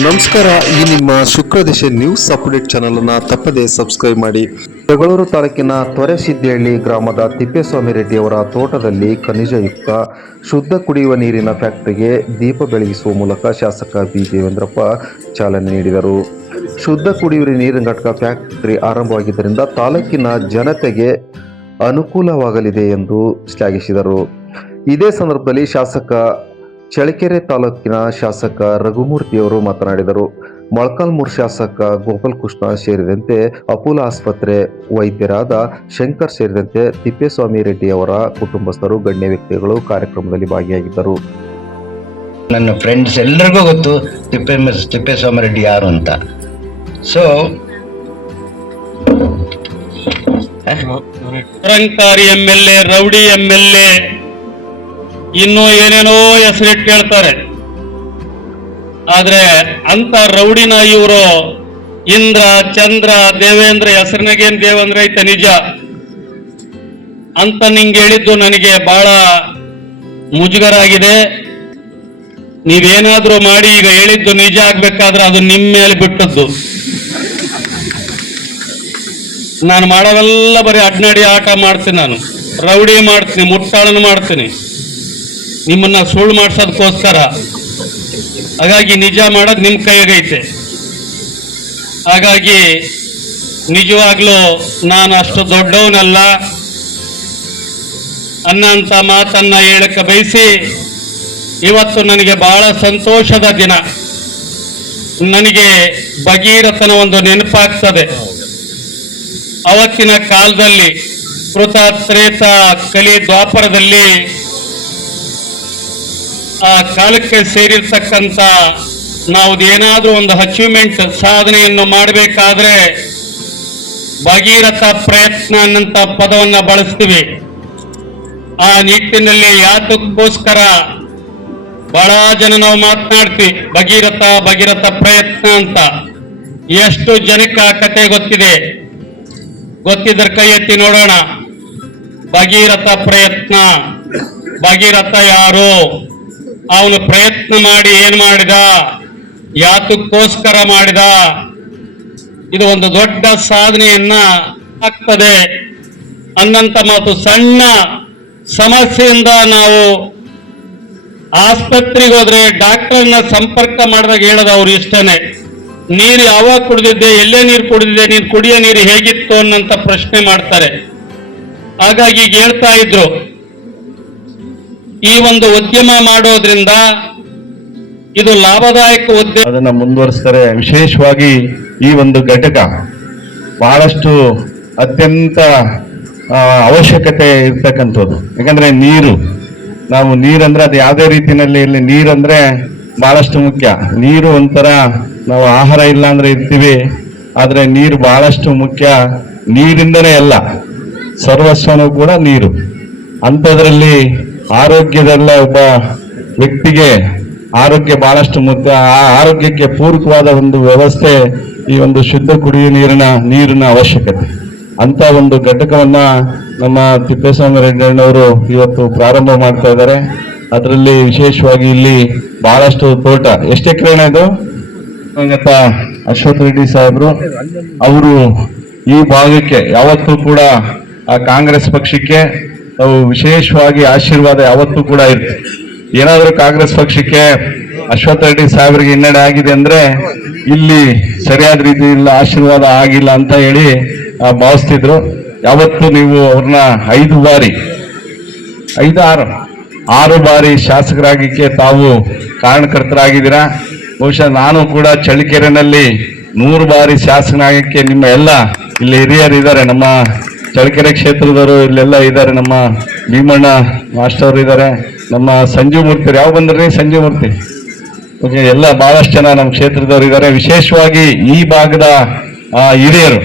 ನಮಸ್ಕಾರ. ಈ ನಿಮ್ಮ ಶುಕ್ರದಿಶೆ ನ್ಯೂಸ್ ಅಪ್ಡೇಟ್ ಚಾನಲ್ ಅನ್ನು ತಪ್ಪದೇ ಸಬ್ಸ್ಕ್ರೈಬ್ ಮಾಡಿ. ಜಗಳೂರು ತಾಲೂಕಿನ ತೊರೆಸಿದ್ದಹಳ್ಳಿ ಗ್ರಾಮದ ತಿಪ್ಪೇಸ್ವಾಮಿ ರೆಡ್ಡಿ ಅವರ ತೋಟದಲ್ಲಿ ಖನಿಜಯುಕ್ತ ಶುದ್ಧ ಕುಡಿಯುವ ನೀರಿನ ಫ್ಯಾಕ್ಟರಿಗೆ ದೀಪ ಬೆಳಗಿಸುವ ಮೂಲಕ ಶಾಸಕ ಬಿ ದೇವೇಂದ್ರಪ್ಪ ಚಾಲನೆ ನೀಡಿದರು. ಶುದ್ಧ ಕುಡಿಯುವ ನೀರಿನ ಘಟಕ ಫ್ಯಾಕ್ಟರಿ ಆರಂಭವಾಗಿದ್ದರಿಂದ ತಾಲೂಕಿನ ಜನತೆಗೆ ಅನುಕೂಲವಾಗಲಿದೆ ಎಂದು ಶ್ಲಾಘಿಸಿದರು. ಇದೇ ಸಂದರ್ಭದಲ್ಲಿ ಶಾಸಕ ಚಳ್ಳಕೆರೆ ತಾಲೂಕಿನ ಶಾಸಕ ರಘುಮೂರ್ತಿಯವರು ಮಾತನಾಡಿದರು. ಮೊಳಕಾಲ್ಮೂರು ಶಾಸಕ ಗೋಪಾಲಕೃಷ್ಣ ಸೇರಿದಂತೆ ಅಪೋಲೋ ಆಸ್ಪತ್ರೆ ವೈದ್ಯರಾದ ಶಂಕರ್ ಸೇರಿದಂತೆ ತಿಪ್ಪೇಸ್ವಾಮಿ ರೆಡ್ಡಿ ಅವರ ಕುಟುಂಬಸ್ಥರು, ಗಣ್ಯ ವ್ಯಕ್ತಿಗಳು ಕಾರ್ಯಕ್ರಮದಲ್ಲಿ ಭಾಗಿಯಾಗಿದ್ದರು. ನನ್ನ ಫ್ರೆಂಡ್ಸ್ ಎಲ್ಲರಿಗೂ ಗೊತ್ತು ತಿಪ್ಪೇಸ್ವಾಮಿ ರೆಡ್ಡಿ ಯಾರು ಅಂತ. ಸೊ ಅಹಂಕಾರಿ MLA, ರೌಡಿ MLA, ಇನ್ನೂ ಏನೇನೋ ಹೆಸರಿಟ್ಟು ಹೇಳ್ತಾರೆ. ಆದ್ರೆ ಅಂತ ರೌಡಿನ ಇವರು ಇಂದ್ರ, ಚಂದ್ರ, ದೇವೇಂದ್ರ, ಹೆಸರಿನಾಗೇನ್ ದೇವೇಂದ್ರ ಐತೆ ನಿಜ ಅಂತ ನಿಂಗೆ ಹೇಳಿದ್ದು ನನಗೆ ಬಹಳ ಮುಜುಗರ ಆಗಿದೆ. ನೀವೇನಾದ್ರೂ ಮಾಡಿ ಈಗ ಹೇಳಿದ್ದು ನಿಜ ಆಗ್ಬೇಕಾದ್ರೆ ಅದು ನಿಮ್ಮ ಮೇಲೆ ಬಿಟ್ಟದ್ದು. ನಾನು ಮಾಡೋವೆಲ್ಲ ಬರೀ ಅಡ್ನಾಡಿ ಆಟ ಮಾಡ್ತೀನಿ, ನಾನು ರೌಡಿ ಮಾಡ್ತೀನಿ, ಮುಟ್ಟಾಳನ್ನು ಮಾಡ್ತೀನಿ, ನಿಮ್ಮನ್ನ ಸುಳ್ಳು ಮಾಡ್ಸೋದಕ್ಕೋಸ್ಕರ. ಹಾಗಾಗಿ ನಿಜ ಮಾಡೋದು ನಿಮ್ಮ ಕೈಗೈತೆ. ಹಾಗಾಗಿ ನಿಜವಾಗ್ಲೂ ನಾನು ಅಷ್ಟು ದೊಡ್ಡವನಲ್ಲ ಅನ್ನಂತ ಮಾತನ್ನ ಹೇಳಕ್ಕೆ ಬಯಸಿ, ಇವತ್ತು ನನಗೆ ಬಹಳ ಸಂತೋಷದ ದಿನ. ನನಗೆ ಭಗೀರಥನ ಒಂದು ನೆನಪಾಗ್ತದೆ. ಅವತ್ತಿನ ಕಾಲದಲ್ಲಿ ಕೃತ, ತ್ರೇತ, ಕಲಿ, ದ್ವಾಪರದಲ್ಲಿ ಆ ಕಾಲಕ್ಕೆ ಸೇರಿರ್ತಕ್ಕಂಥ ನಾವು ಏನಾದ್ರೂ ಒಂದು ಅಚೀವ್ಮೆಂಟ್, ಸಾಧನೆಯನ್ನು ಮಾಡಬೇಕಾದ್ರೆ ಭಗೀರಥ ಪ್ರಯತ್ನ ಅನ್ನಂತ ಪದವನ್ನ ಬಳಸ್ತೀವಿ. ಆ ನಿಟ್ಟಿನಲ್ಲಿ ಯಾತಕ್ಕೋಸ್ಕರ ಬಹಳ ಜನ ನಾವು ಮಾತನಾಡ್ತೀವಿ, ಭಗೀರಥ ಪ್ರಯತ್ನ ಅಂತ. ಎಷ್ಟು ಜನಕ್ಕೆ ಆ ಕತೆ ಗೊತ್ತಿದೆ? ಗೊತ್ತಿದ್ರ ಕೈ ಎತ್ತಿ ನೋಡೋಣ. ಭಗೀರಥ ಪ್ರಯತ್ನ, ಭಗೀರಥ ಯಾರು, ಅವನು ಪ್ರಯತ್ನ ಮಾಡಿ ಏನ್ ಮಾಡಿದ, ಯಾತಕ್ಕೋಸ್ಕರ ಮಾಡಿದ, ಇದು ಒಂದು ದೊಡ್ಡ ಸಾಧನೆಯನ್ನ ಆಗ್ತದೆ ಅನ್ನಂತ ಮಾತು. ಸಣ್ಣ ಸಮಸ್ಯೆಯಿಂದ ನಾವು ಆಸ್ಪತ್ರೆಗೆ ಹೋದ್ರೆ ಡಾಕ್ಟರ್ನ ಸಂಪರ್ಕ ಮಾಡಿದಾಗ ಹೇಳೋದು ಅವ್ರು ಇಷ್ಟನೇ, ನೀರು ಯಾವಾಗ ಕುಡಿದಿದ್ದೆ, ಎಲ್ಲೇ ನೀರು ಕುಡಿದಿದ್ದೆ, ನೀರು ಕುಡಿಯೋ ನೀರು ಹೇಗಿತ್ತು ಅನ್ನಂತ ಪ್ರಶ್ನೆ ಮಾಡ್ತಾರೆ. ಹಾಗಾಗಿ ಈಗ ಹೇಳ್ತಾ ಇದ್ರು, ಈ ಒಂದು ಉದ್ಯಮ ಮಾಡೋದ್ರಿಂದ ಇದು ಲಾಭದಾಯಕ ಉದ್ಯಮ, ಅದನ್ನ ಮುಂದುವರಿಸ್ತಾರೆ. ವಿಶೇಷವಾಗಿ ಈ ಒಂದು ಘಟಕ ಬಹಳಷ್ಟು ಅತ್ಯಂತ ಅವಶ್ಯಕತೆ ಇರ್ತಕ್ಕಂಥದ್ದು. ಯಾಕಂದ್ರೆ ನಾವು ನೀರಂದ್ರೆ ಅದು ಯಾವುದೇ ರೀತಿಯಲ್ಲಿ ಇರಲಿ, ನೀರಂದ್ರೆ ಬಹಳಷ್ಟು ಮುಖ್ಯ. ನೀರು ಒಂಥರ ನಾವು ಆಹಾರ ಇಲ್ಲ ಅಂದ್ರೆ ಇರ್ತೀವಿ, ಆದ್ರೆ ನೀರು ಬಹಳಷ್ಟು ಮುಖ್ಯ. ನೀರಿಂದನೇ ಎಲ್ಲ, ಸರ್ವಸ್ವನೂ ಕೂಡ ನೀರು. ಅಂಥದ್ರಲ್ಲಿ ಆರೋಗ್ಯದಲ್ಲ ಒಬ್ಬ ವ್ಯಕ್ತಿಗೆ ಆರೋಗ್ಯ ಬಹಳಷ್ಟು ಮುಖ್ಯ. ಆ ಆರೋಗ್ಯಕ್ಕೆ ಪೂರಕವಾದ ಒಂದು ವ್ಯವಸ್ಥೆ ಈ ಒಂದು ಶುದ್ಧ ಕುಡಿಯುವ ನೀರಿನ ಅವಶ್ಯಕತೆ. ಅಂತ ಒಂದು ಘಟಕವನ್ನ ನಮ್ಮ ತಿಪ್ಪೇಸ್ವಾಮಿ ರೆಡ್ಡಣ್ಣವರು ಇವತ್ತು ಪ್ರಾರಂಭ ಮಾಡ್ತಾ ಇದ್ದಾರೆ. ಅದರಲ್ಲಿ ವಿಶೇಷವಾಗಿ ಇಲ್ಲಿ ಬಹಳಷ್ಟು ತೋಟ, ಎಷ್ಟು ಎಕರೆ ಇದು? ಅಶ್ವಥ್ ರೆಡ್ಡಿ ಸಾಹೇಬ್ರು ಅವರು ಈ ಭಾಗಕ್ಕೆ ಯಾವತ್ತೂ ಕೂಡ ಆ ಕಾಂಗ್ರೆಸ್ ಪಕ್ಷಕ್ಕೆ ವಿಶೇಷವಾಗಿ ಆಶೀರ್ವಾದ ಯಾವತ್ತೂ ಕೂಡ ಇರುತ್ತೆ. ಏನಾದ್ರೂ ಕಾಂಗ್ರೆಸ್ ಪಕ್ಷಕ್ಕೆ ಅಶ್ವಥ್ ರೆಡ್ಡಿ ಸಾಹೇಬ್ರಿಗೆ ಹಿನ್ನಡೆ ಆಗಿದೆ ಅಂದ್ರೆ ಇಲ್ಲಿ ಸರಿಯಾದ ರೀತಿಯಿಂದ ಆಶೀರ್ವಾದ ಆಗಿಲ್ಲ ಅಂತ ಹೇಳಿ ಭಾವಿಸ್ತಿದ್ರು. ಯಾವತ್ತು ನೀವು ಅವ್ರನ್ನ 6 ಬಾರಿ ಶಾಸಕರಾಗಿಕ್ಕೆ ತಾವು ಕಾರಣಕರ್ತರಾಗಿದ್ದೀರಾ. ಬಹುಶಃ ನಾನು ಕೂಡ ಚಳ್ಳಕೆರೆನಲ್ಲಿ 100 ಬಾರಿ ಶಾಸಕನಾಗಕ್ಕೆ ನಿಮ್ಮ ಎಲ್ಲ ಇಲ್ಲಿ ಹಿರಿಯರು ಇದ್ದಾರೆ, ನಮ್ಮ ಚಳ್ಳಕೆರೆ ಕ್ಷೇತ್ರದವರು ಇಲ್ಲೆಲ್ಲ ಇದ್ದಾರೆ. ನಮ್ಮ ಭೀಮಣ್ಣ ಮಾಸ್ಟರ್ ಇದ್ದಾರೆ, ನಮ್ಮ ಸಂಜೀವ್ ಮೂರ್ತಿ, ಯಾವ ಬಂದ್ರಿ ಸಂಜೀವ್ ಮೂರ್ತಿ, ಓಕೆ, ಎಲ್ಲ ಬಹಳಷ್ಟು ಜನ ನಮ್ಮ ಕ್ಷೇತ್ರದವರು ಇದ್ದಾರೆ. ವಿಶೇಷವಾಗಿ ಈ ಭಾಗದ ಹಿರಿಯರು